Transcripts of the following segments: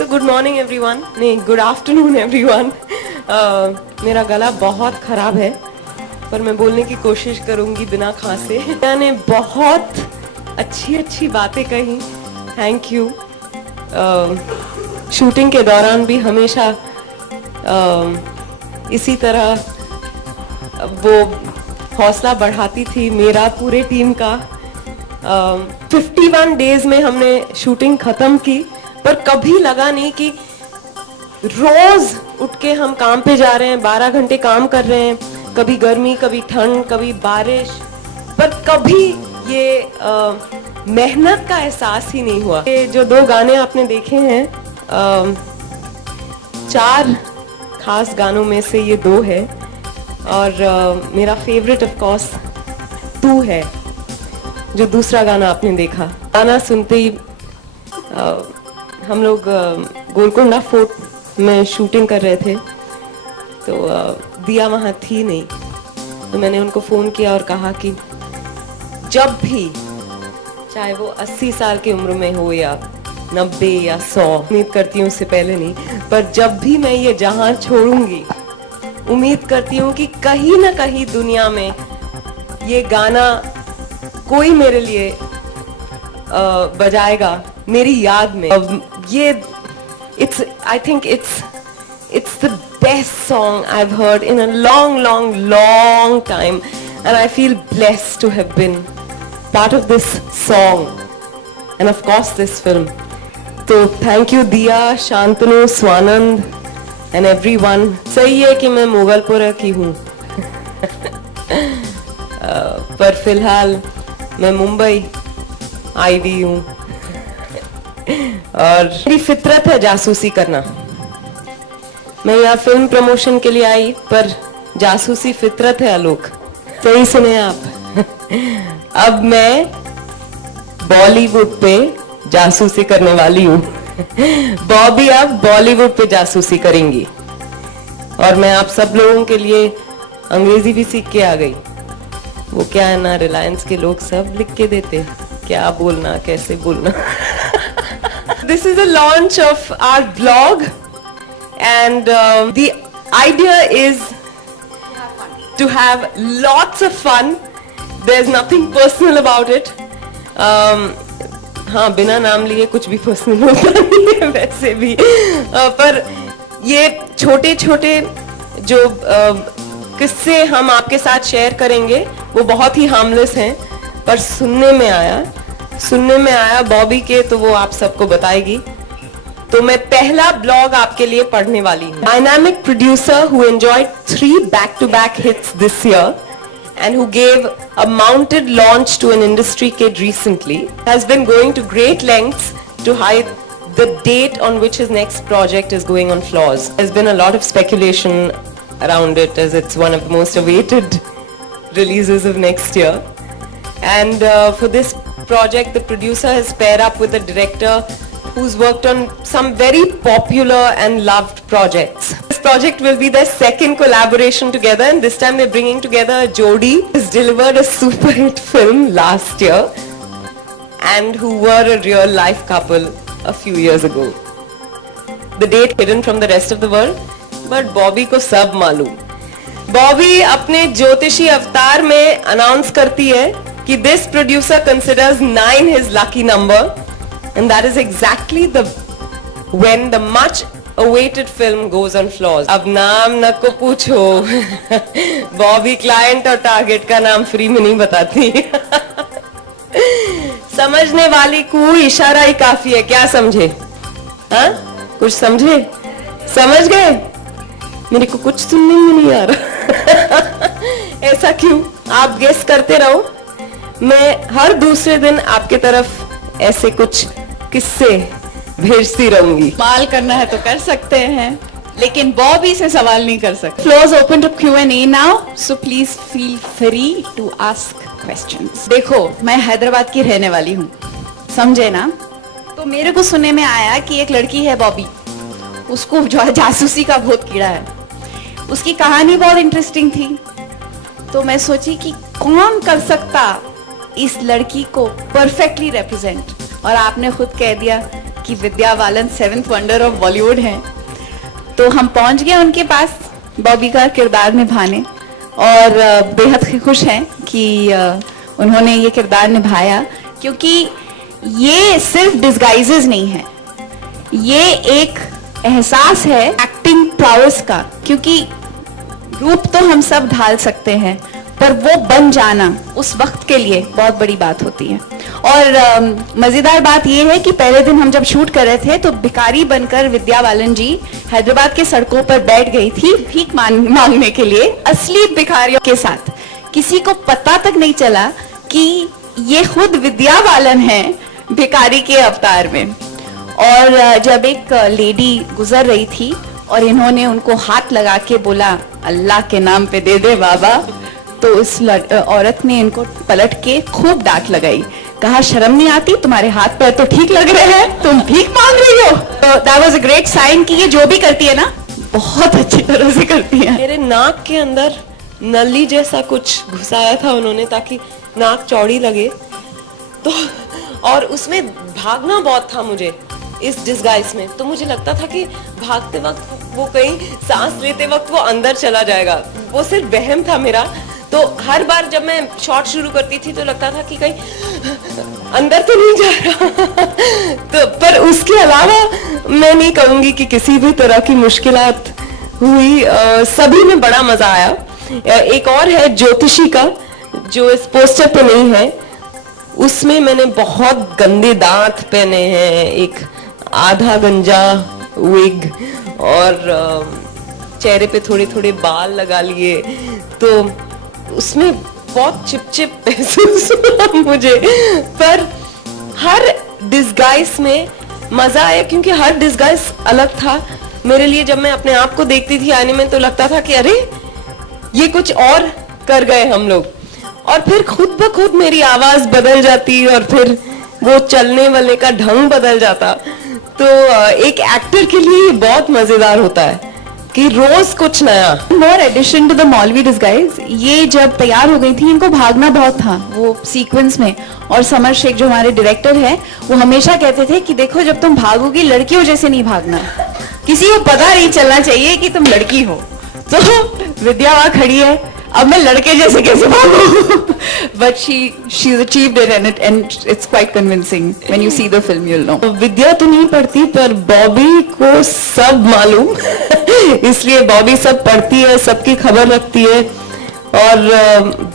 तो good morning everyone, नहीं good afternoon everyone. मेरा गला बहुत खराब है पर मैं बोलने की कोशिश करूंगी बिना खांसे। मैंने बहुत अच्छी अच्छी बातें कही, थैंक यू। शूटिंग के दौरान भी हमेशा इसी तरह वो हौसला बढ़ाती थी मेरा, पूरे टीम का। 51 डेज में हमने शूटिंग खत्म की, पर कभी लगा नहीं कि रोज उठ के हम काम पे जा रहे हैं, 12 घंटे काम कर रहे हैं, कभी गर्मी कभी ठंड कभी बारिश, पर कभी ये मेहनत का एहसास ही नहीं हुआ। ये जो 2 गाने आपने देखे हैं, 4 खास गानों में से ये 2 है, और मेरा फेवरेट ऑफ कोर्स तू है, जो दूसरा गाना आपने देखा। गाना सुनते ही हम लोग गोलकोंडा फोर्ट में शूटिंग कर रहे थे, तो दिया वहाँ थी नहीं, तो मैंने उनको फ़ोन किया और कहा कि जब भी, चाहे वो 80 साल की उम्र में हो या 90 या 100, उम्मीद करती हूँ उससे पहले नहीं, पर जब भी मैं ये जहां छोड़ूंगी, उम्मीद करती हूँ कि कहीं ना कहीं दुनिया में ये गाना कोई मेरे लिए बजाएगा मेरी याद में। ये I think it's the best song I've heard in a long time, and I feel blessed to have been part of this song and of course this film. So thank you Diya, Shantanu, Swanand and everyone. सही है कि मैं मुगलपुरा की हूँ पर फिलहाल मैं मुंबई आई हुई हूँ, और मेरी फितरत है जासूसी करना। मैं यहाँ फिल्म प्रमोशन के लिए आई, पर जासूसी फितरत है आलोक। सही सुने आप अब मैं बॉलीवुड पे जासूसी करने वाली हूँ बॉबी अब बॉलीवुड पे जासूसी करेंगी, और मैं आप सब लोगों के लिए अंग्रेजी भी सीख के आ गई। वो क्या है ना, रिलायंस के लोग सब लिख के देते क्या बोलना कैसे बोलना This is the launch of our blog, and the idea is to have lots of fun. There's nothing personal about it. हाँ, बिना नाम लिए कुछ भी पर्सनल होता नहीं है वैसे भी, पर ये छोटे छोटे जो किस्से हम आपके साथ शेयर करेंगे वो बहुत ही हार्मलेस हैं, पर सुनने में आया बॉबी के, तो वो आप सबको बताएगी। तो मैं पहला ब्लॉग आपके लिए पढ़ने वाली हूँ। Dynamic producer who enjoyed 3 back-to-back hits this year and who gave a mounted launch to an industry kid recently has been going to great lengths to hide the date on which his next project is going on floors. There's been a lot of speculation around it, as it's one of the most awaited releases of next year. And for this project, the producer has paired up with a director who's worked on some very popular and loved projects. This project will be their second collaboration together, and this time they're bringing together a jodi who has delivered a super hit film last year and who were a real life couple a few years ago. The date hidden from the rest of the world, but Bobby को सब मालूम। Bobby अपने ज्योतिषी अवतार में announce करती है कि this producer considers 9 his lucky number, and that is exactly when the much awaited film goes on floors. अब नाम न को पूछो बॉबी क्लाइंट और टारगेट का नाम फ्री में नहीं बताती समझने वाली को इशारा ही काफी है, क्या समझे? हाँ, कुछ समझे? समझ गए? मेरे को कुछ सुनने में नहीं आ रहा ऐसा क्यों? आप गेस करते रहो, मैं हर दूसरे दिन आपके तरफ ऐसे कुछ किस्से भेजती रहूंगी। सवाल करना है तो कर सकते हैं, लेकिन बॉबी से सवाल नहीं कर सकते। Floors open to Q&A now, so please feel free to ask questions. देखो, मैं हैदराबाद की रहने वाली हूँ, समझे ना? तो मेरे को सुनने में आया कि एक लड़की है बॉबी, उसको जासूसी का बहुत कीड़ा है। उसकी कहानी बहुत इंटरेस्टिंग थी, तो मैं सोची कि कौन कर सकता इस लड़की को परफेक्टली रिप्रेजेंट, और आपने खुद कह दिया कि Vidya Balan 7th wonder of Bollywood हैं। तो हम पहुंच गए उनके पास बॉबी का किरदार निभाने और बेहद ही खुश हैं कि उन्होंने ये किरदार निभाया, क्योंकि ये सिर्फ डिस्गाइजेस नहीं है, ये एक एहसास है एक्टिंग प्राउस का। क्योंकि रूप तो हम सब ढाल सकते हैं, पर वो बन जाना उस वक्त के लिए बहुत बड़ी बात होती है। और मजेदार बात ये है कि पहले दिन हम जब शूट कर रहे थे तो भिखारी बनकर विद्या बालन जी हैदराबाद के सड़कों पर बैठ गई थी भीख मांगने के लिए, असली भिखारियों के साथ। किसी को पता तक नहीं चला कि ये खुद विद्या बालन है भिखारी के अवतार में। और जब एक लेडी गुजर रही थी और इन्होंने उनको हाथ लगा के बोला अल्लाह के नाम पे दे दे बाबा, तो उस औरत ने इनको पलट के खूब डांट लगाई, कहा शर्म नहीं आती, तुम्हारे हाथ पैर तो ठीक लग रहे हैं, तुम भीख मांग रही हो। तो that was a great sign कि ये जो भी करती है ना बहुत अच्छी तरह से करती है। मेरे नाक के अंदर नली जैसा कुछ घुसाया था उन्होंने ताकि नाक चौड़ी लगे, तो और उसमें भागना बहुत था मुझे इस डिस्गाइज में। तो मुझे लगता था कि भागते वक्त वो कहीं सांस लेते वक्त वो अंदर चला जाएगा, वो सिर्फ वहम था मेरा। तो हर बार जब मैं शॉट शुरू करती थी तो लगता था कि कहीं अंदर तो नहीं जा रहा तो पर उसके अलावा मैं नहीं कहूंगी कि किसी भी तरह की मुश्किलात हुई, सभी में बड़ा मजा आया। एक और है ज्योतिषी का, जो इस पोस्टर पे नहीं है, उसमें मैंने बहुत गंदे दांत पहने हैं, एक आधा गंजा विग और चेहरे पे थोड़े थोड़े बाल लगा लिए, तो उसमें बहुत चिपचिप महसूस हुआ मुझे। पर हर डिस्गाइज में मजा आया क्योंकि हर डिस्गाइज अलग था मेरे लिए। जब मैं अपने आप को देखती थी आईने में तो लगता था कि अरे ये कुछ और कर गए हम लोग, और फिर खुद ब खुद मेरी आवाज बदल जाती और फिर वो चलने वाले का ढंग बदल जाता। तो एक एक्टर के लिए बहुत मजेदार होता है कि रोज कुछ नया। मोर एडिशन टू द मौलवी डिस्गाइज, ये जब तैयार हो गई थी इनको भागना बहुत था वो सीक्वेंस में, और समर शेख जो हमारे डायरेक्टर है वो हमेशा कहते थे कि देखो जब तुम भागोगी लड़कियों जैसे नहीं भागना, किसी को पता नहीं चलना चाहिए कि तुम लड़की हो। तो विद्या वहां खड़ी है, अब मैं लड़के जैसे कैसे भागूं but she's achieved it and it's quite convincing when you see the film you'll know। विद्या तो नहीं पढ़ती पर बॉबी को सब मालूम इसलिए बॉबी सब पढ़ती है, सबकी खबर रखती है और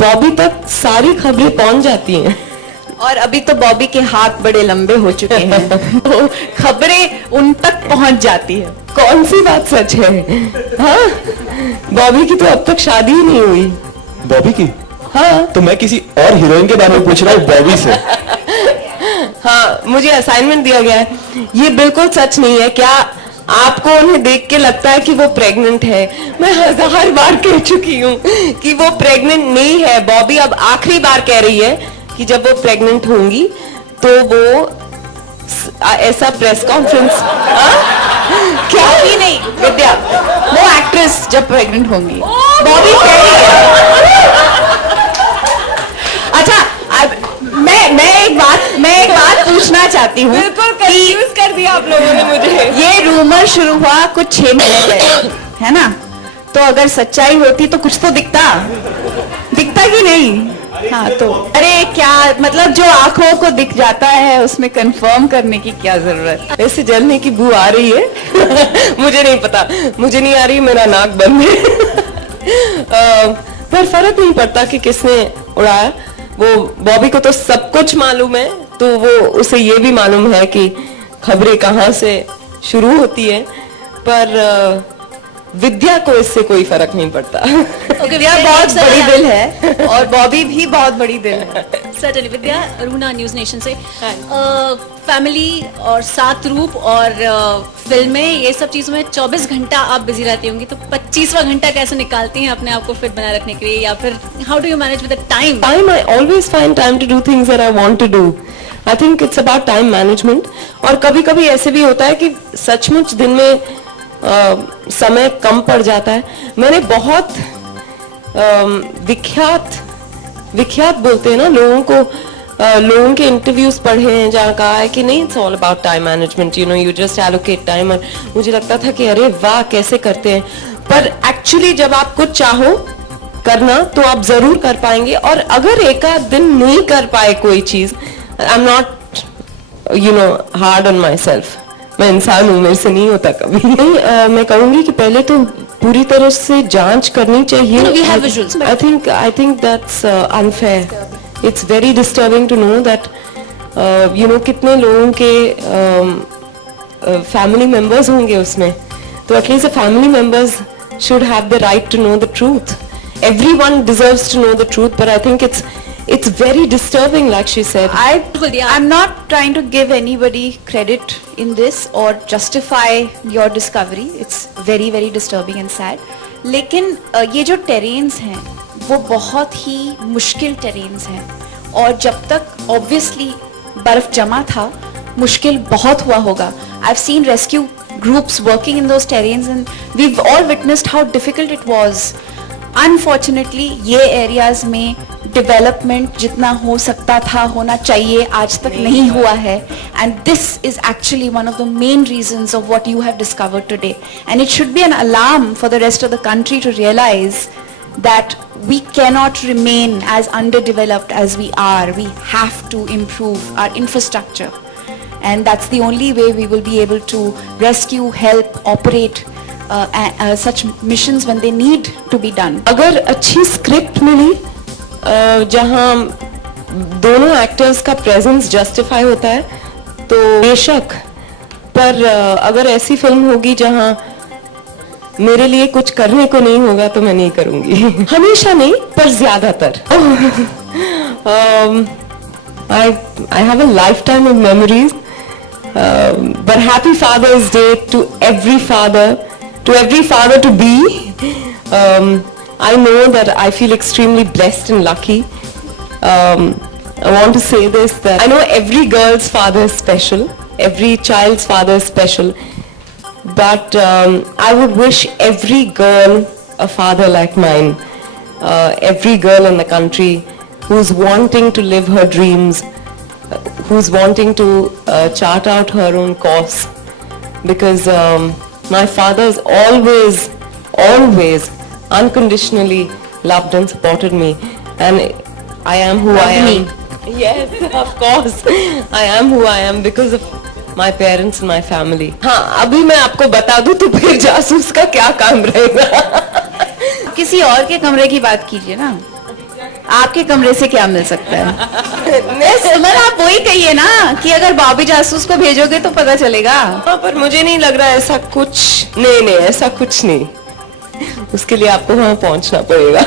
बॉबी तक सारी खबरें पहुंच जाती हैं। और अभी तो बॉबी के हाथ बड़े लंबे हो चुके हैं तो खबरें उन तक पहुंच जाती है। कौन सी बात सच है? हाँ, बॉबी की तो अब तक शादी ही नहीं हुई। बॉबी की? हाँ, तो मैं किसी और हीरोइन के बारे में पूछ रहा हूँ बॉबी से। हाँ, मुझे असाइनमेंट दिया गया है। ये बिल्कुल सच नहीं है। क्या आपको उन्हें देख के लगता है कि वो प्रेग्नेंट है? मैं 1000 बार कह चुकी हूँ कि वो प्रेग्नेंट नहीं है। बॉबी अब आखिरी बार कह रही है कि जब वो प्रेग्नेंट होंगी तो वो ऐसा प्रेस कॉन्फ्रेंस। क्या ही नहीं विद्या, वो एक्ट्रेस जब प्रेग्नेंट होंगी बॉबी कह रही है। अच्छा, मैं एक बात पूछना चाहती हूँ। बिल्कुल कंफ्यूज कर दिया आप लोगों ने मुझे। ये रूमर शुरू हुआ कुछ 6 महीने पहले, है ना? तो अगर सच्चाई होती तो कुछ तो दिखता कि नहीं? हाँ, तो अरे क्या मतलब, जो आंखों को दिख जाता है उसमें कंफर्म करने की क्या जरूरत? ऐसे जलने की बू आ रही है मुझे नहीं पता, मुझे नहीं आ रही, मेरा नाक बंद है पर फर्क नहीं पड़ता कि किसने उड़ाया। वो बॉबी को तो सब कुछ मालूम है, तो वो उसे ये भी मालूम है कि खबरें कहाँ से शुरू होती है, पर विद्या को इससे कोई फर्क नहीं पड़ता। विद्या बहुत बड़ी दिल है और बॉबी भी बहुत बड़ी दिल है। सर्टनली। विद्या, रूना न्यूज नेशन से। फैमिली और सात रूप और फिल्में, ये सब चीजों में 24 घंटा आप बिजी रहती होंगी, तो 25वां घंटा कैसे निकालती हैं अपने आप को फिट बनाए रखने के लिए, या फिर how do you manage with the time? I always find time to do things that I want to do. I think it's about time management. और कभी कभी ऐसे भी होता है कि सचमुच दिन में समय कम पड़ जाता है। मैंने बहुत विख्यात बोलते हैं ना लोगों को, लोगों के इंटरव्यूज पढ़े हैं जहाँ कहा है कि नहीं, it's all about time management, you know, you just allocate time. और मुझे लगता था कि अरे वाह कैसे करते हैं, पर एक्चुअली जब आप कुछ चाहो करना तो आप जरूर कर पाएंगे। और अगर एक आध दिन नहीं कर पाए कोई चीज, I am not you know hard on my self, मैं इंसान हूँ, मेरे से नहीं होता कभी। नहीं, मैं कहूंगी कि पहले तो पूरी तरह से जांच करनी चाहिए। No, we have visuals. I think that's unfair. It's very disturbing to know that you know कितने लोगों के family members होंगे उसमें, तो at least the family members should have the right to know the truth. Everyone deserves to know the truth, but I think it's very disturbing, like she said. I'm not trying to give anybody credit in this or justify your discovery. It's very very disturbing and sad. लेकिन ये जो terrains हैं वो बहुत ही मुश्किल terrains हैं, और जब तक obviously बर्फ जमा था मुश्किल बहुत हुआ होगा. I've seen rescue groups working in those terrains and we've all witnessed how difficult it was. Unfortunately ये areas में development जितना हो सकता था होना चाहिए आज तक नहीं हुआ है, and this is actually one of the main reasons of what you have discovered today, and it should be an alarm for the rest of the country to realize that we cannot remain as underdeveloped as we are. We have to improve our infrastructure, and that's the only way we will be able to rescue, help, operate such missions when they need to be done. अगर अच्छी script मिली जहां दोनों actors का presence justify होता है तो बेशक, पर अगर ऐसी फिल्म होगी जहां मेरे लिए कुछ करने को नहीं होगा तो मैं नहीं करूंगी। हमेशा नहीं, पर ज्यादातर। I have a lifetime of memories, but happy Father's Day to every father to be. I know that I feel extremely blessed and lucky. I want to say this, that I know every girl's father is special, every child's father is special, but I would wish every girl a father like mine, every girl in the country who's wanting to live her dreams, who's wanting to chart out her own course, because my father's always unconditionally loved and supported me, and I am who I am. Yes, of course, I am who I am because of my parents and my family. हाँ, अभी मैं आपको बता दूं तो फिर जासूस का क्या काम रहेगा। किसी और के कमरे की बात कीजिए ना, आपके कमरे से क्या मिल सकता है? सुमन, आप वही कहिए ना कि अगर बॉबी जासूस को भेजोगे तो पता चलेगा। हाँ, पर मुझे नहीं लग रहा ऐसा कुछ, नहीं ऐसा कुछ नहीं, उसके लिए आपको वहाँ पहुँचना पड़ेगा।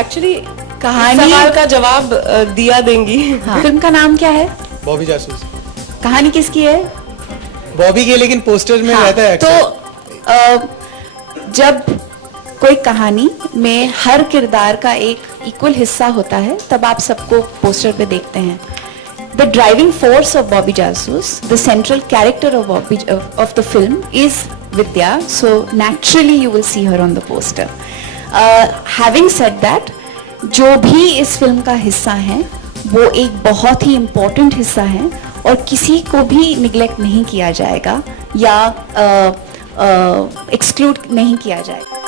एक्चुअली कहानी सवाल का जवाब दिया देंगी। हाँ। फिल्म का नाम क्या है? बॉबी जासूस। कहानी किसकी है? बॉबी की, लेकिन पोस्टर में रहता है तो जब कोई कहानी में हर किरदार का एक इक्वल हिस्सा होता है तब आप सबको पोस्टर पे देखते हैं। The driving force of Bobby Jasus, the central character of the film is Vidya, so naturally you will see her on the poster. Having said that, जो भी इस फिल्म का हिस्सा है वो एक बहुत ही important हिस्सा है और किसी को भी निगलेक्ट नहीं किया जाएगा या एक्सक्लूड नहीं किया जाएगा।